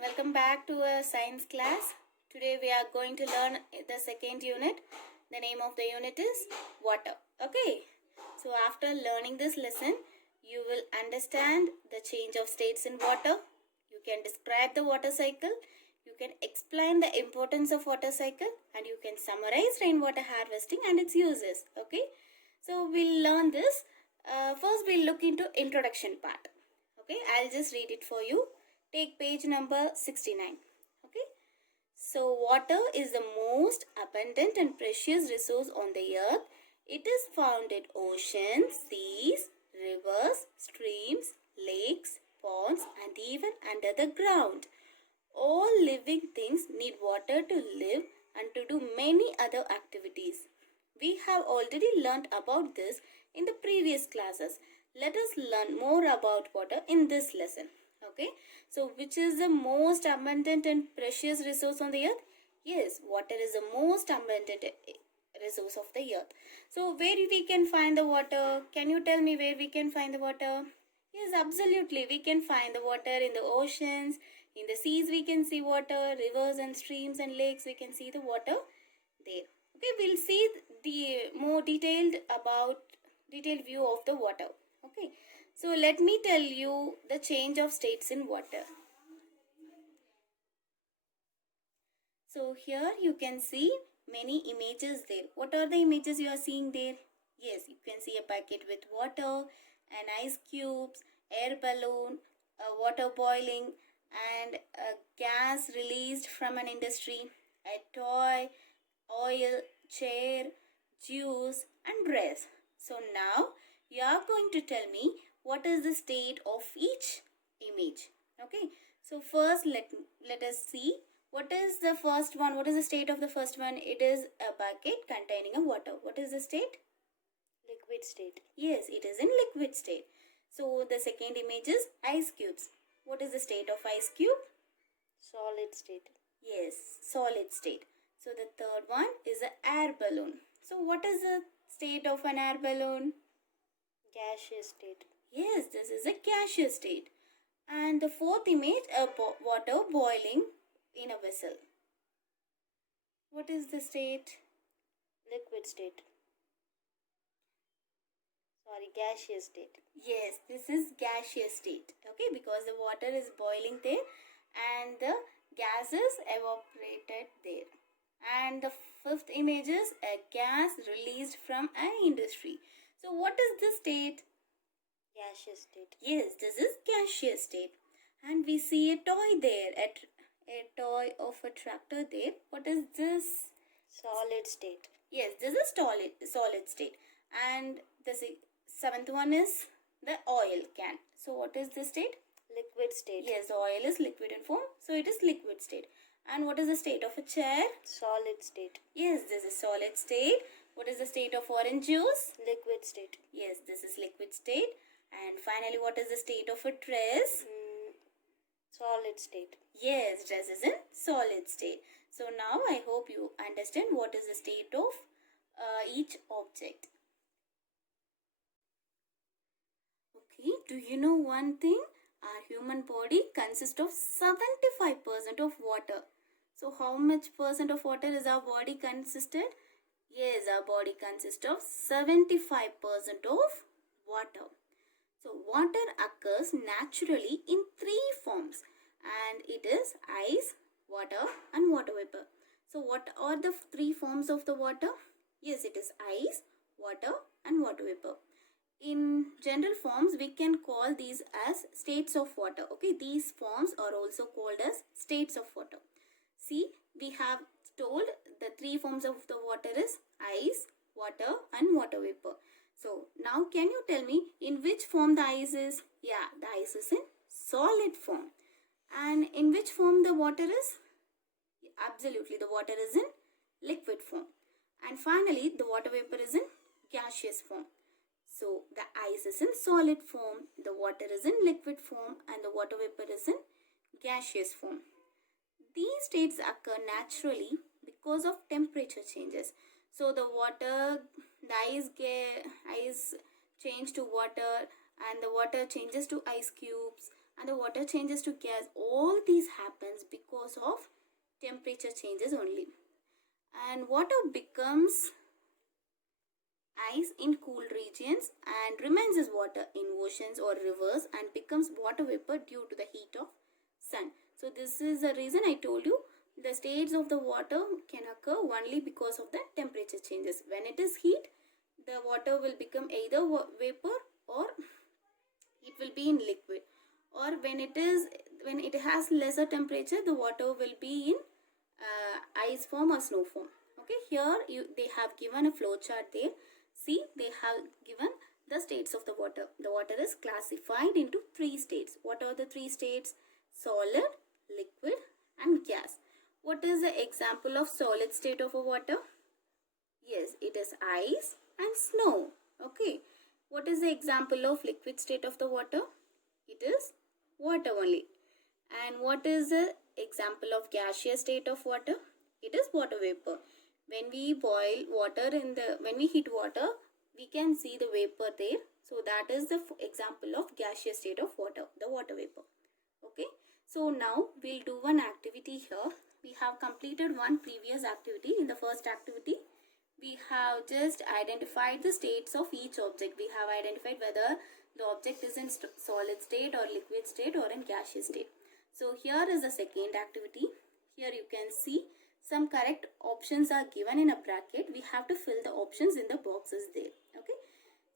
Welcome back to a science class. Today we are going to learn the second unit. The name of the unit is water. Okay. So after learning this lesson, you will understand the change of states in water. You can describe the water cycle. You can explain the importance of water cycle, and you can summarize rainwater harvesting and its uses. Okay. So we'll learn this. First we'll look into introduction part. Okay. I'll just read it for you. Take page number 69. Okay. So water is the most abundant and precious resource on the earth. It is found in oceans, seas, rivers, streams, lakes, ponds, and even under the ground. All living things need water to live and to do many other activities. We have already learnt about this in the previous classes. Let us learn more about water in this lesson. Okay, so which is the most abundant and precious resource on the earth? Yes, water is the most abundant resource of the earth. So where we can find the water? Can you tell me where we can find the water? Yes, absolutely. We can find the water in the oceans, in the seas we can see water, rivers and streams and lakes we can see the water there. Okay, we'll see the more detailed view of the water. Okay. So let me tell you the change of states in water. So here you can see many images there. What are the images you are seeing there? Yes, you can see a bucket with water, and ice cubes, air balloon, water boiling, and a gas released from an industry, a toy, oil, chair, juice, and dress. So now you are going to tell me what is the state of each image. Okay, so first let us see what is the first one. What is the state of the first one? It is a bucket containing a water. What is the state? Liquid state. Yes, it is in liquid state. So the second image is ice cubes. What is the state of ice cube? Solid state. Yes, solid state. So the third one is an air balloon. So what is the state of an air balloon? Gaseous state. Yes, this is a gaseous state. And the fourth image, water boiling in a vessel. What is the state? Liquid state. Gaseous state. Yes, this is gaseous state. Okay, because the water is boiling there and the gases evaporated there. And the fifth image is a gas released from an industry. So what is this state? Gaseous state. Yes, this is gaseous state. And we see a toy there, a toy of a tractor there. What is this? Solid state. Yes, this is solid state. And the seventh one is the oil can. So what is this state? Liquid state. Yes, the oil is liquid in form, so it is liquid state. And what is the state of a chair? Solid state. Yes, this is solid state. What is the state of orange juice? Liquid state. Yes, this is liquid state. And finally, what is the state of a dress? Solid state. Yes, dress is in solid state. So now I hope you understand what is the state of each object. Okay, do you know one thing? Our human body consists of 75% of water. So how much percent of water is our body consisted? Yes, our body consists of 75% of water. So water occurs naturally in three forms, and it is ice, water and water vapor. So what are the three forms of the water? Yes, it is ice, water and water vapor. In general forms, we can call these as states of water. Okay, these forms are also called as states of water. See, we have told the three forms of the water is ice, water and water vapor. So now can you tell me in which form the ice is? Yeah, the ice is in solid form. And in which form the water is? Absolutely, the water is in liquid form. And finally, the water vapor is in gaseous form. So the ice is in solid form, the water is in liquid form, and the water vapor is in gaseous form. These states occur naturally because of temperature changes. So the ice change to water, and the water changes to ice cubes, and the water changes to gas. All these happens because of temperature changes only. And water becomes ice in cool regions and remains as water in oceans or rivers and becomes water vapor due to the heat of sun. So this is the reason I told you the states of the water can occur only because of the temperature changes. When it is heat, the water will become either vapor or it will be in liquid. Or when it has lesser temperature, the water will be in ice form or snow form. Okay, here they have given a flow chart there. See, they have given the states of the water. The water is classified into 3 states. What are the 3 states? Solid, liquid and gas. What is the example of solid state of a water? Yes, it is ice and snow. Okay. What is the example of liquid state of the water? It is water only. And what is the example of gaseous state of water? It is water vapor. When we boil water when we heat water, we can see the vapor there. So that is the example of gaseous state of water, the water vapor. Okay. So now we'll do one activity here. We have completed one previous activity. In the first activity, we have just identified the states of each object. We have identified whether the object is in solid state or liquid state or in gaseous state. So here is the second activity. Here you can see some correct options are given in a bracket. We have to fill the options in the boxes there. Okay.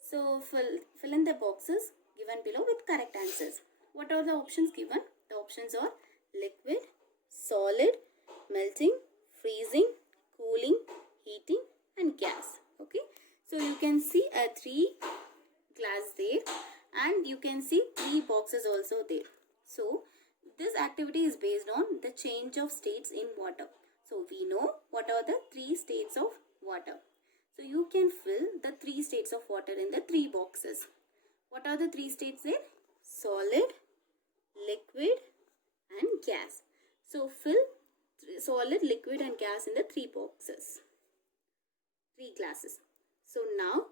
So fill in the boxes given below with correct answers. What are the options given? The options are liquid, solid, melting, freezing, cooling, heating and gas. Okay. So you can see a 3 glass there and you can see 3 boxes also there. So this activity is based on the change of states in water. So we know what are the 3 states of water. So you can fill the 3 states of water in the 3 boxes. What are the 3 states there? Solid, liquid and gas. So fill solid, liquid and gas in the 3 boxes, 3 glasses. So now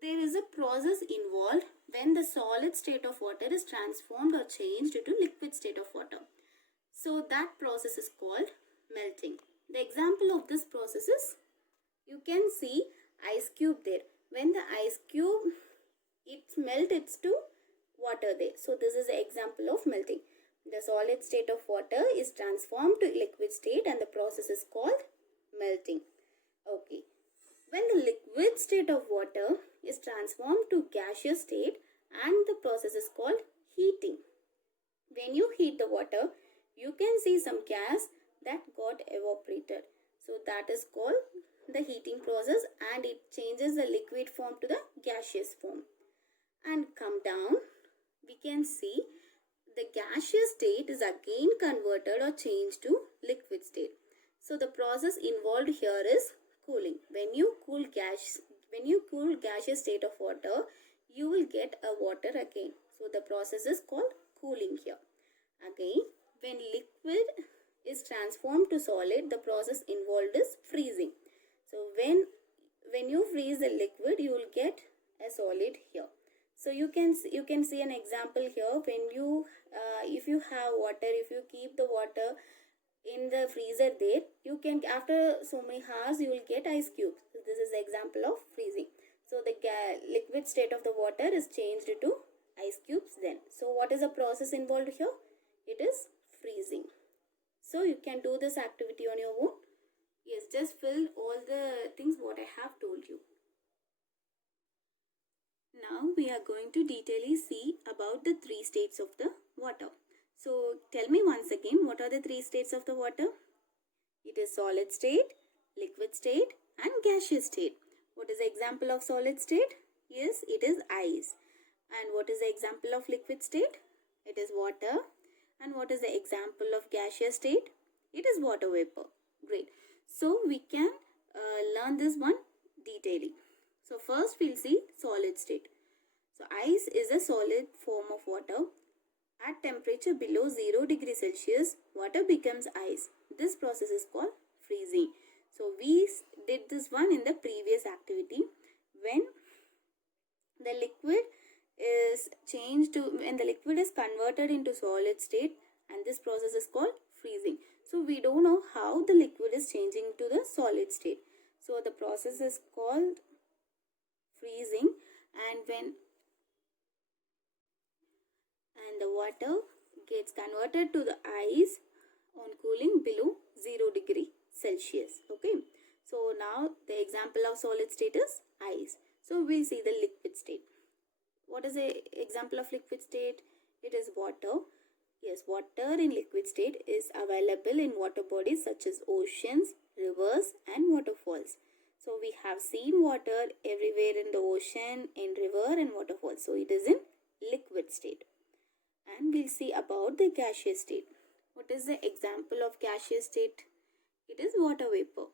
there is a process involved when the solid state of water is transformed or changed to liquid state of water. So that process is called melting. The example of this process is, you can see ice cube there. When the ice cube melts to water there. So this is an example of melting. The solid state of water is transformed to liquid state and the process is called melting. Okay. When the liquid state of water is transformed to gaseous state and the process is called heating. When you heat the water, you can see some gas that got evaporated. So that is called the heating process and it changes the liquid form to the gaseous form. And come down, we can see the gaseous state is again converted or changed to liquid state. So the process involved here is cooling. When you cool gaseous state of water, you will get a water again. So the process is called cooling here. Again, when liquid is transformed to solid, the process involved is freezing. So when you freeze the liquid, you will get a solid here. So you can see an example here. When you if you have water, if you keep the water in the freezer there, you can, after so many hours, you will get ice cubes. So this is the example of freezing. So the liquid state of the water is changed to ice cubes then. So what is the process involved here? It is freezing. So you can do this activity on your own. Yes, just fill all the things what I have told you. Now we are going to detailedly see about the 3 states of the water. So tell me once again, what are the 3 states of the water? It is solid state, liquid state and gaseous state. What is the example of solid state? Yes, it is ice. And what is the example of liquid state? It is water. And what is the example of gaseous state? It is water vapor. Great. So we can learn this one detailedly. So first we'll see solid state. So ice is a solid form of water. At temperature below 0 degrees Celsius, water becomes ice. This process is called freezing. So we did this one in the previous activity. When the liquid is changed to, when the liquid is converted into solid state, and this process is called freezing. So we don't know how the liquid is changing to the solid state. So the process is called freezing, and the water gets converted to the ice on cooling below 0 degree Celsius. Okay. So now the example of solid state is ice. So we see the liquid state. What is the example of liquid state? It is water. Yes, water in liquid state is available in water bodies such as oceans, rivers and waterfalls. So we have seen water everywhere in the ocean, in river and waterfalls. So it is in liquid state. And we'll see about the gaseous state. What is the example of gaseous state? It is water vapor.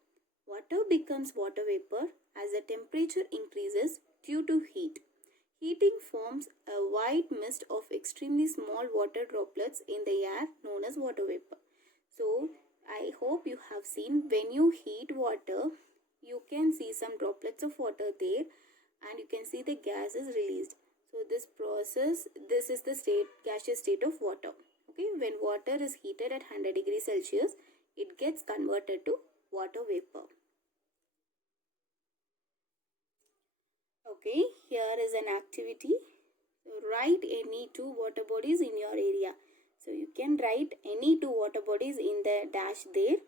Water becomes water vapor as the temperature increases due to heat. Heating forms a white mist of extremely small water droplets in the air known as water vapor. So, I hope you have seen when you heat water, you can see some droplets of water there and you can see the gas is released. So, this is the gaseous state of water. Okay, when water is heated at 100 degrees Celsius, it gets converted to water vapor. Okay, here is an activity. So write any two water bodies in your area. So you can write any two water bodies in the dash there.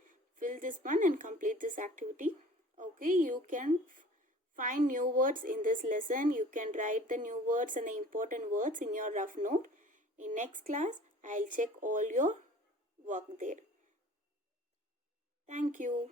Fill this one and complete this activity. Okay, you can find new words in this lesson. You can write the new words and the important words in your rough note. In next class, I'll check all your work there. Thank you.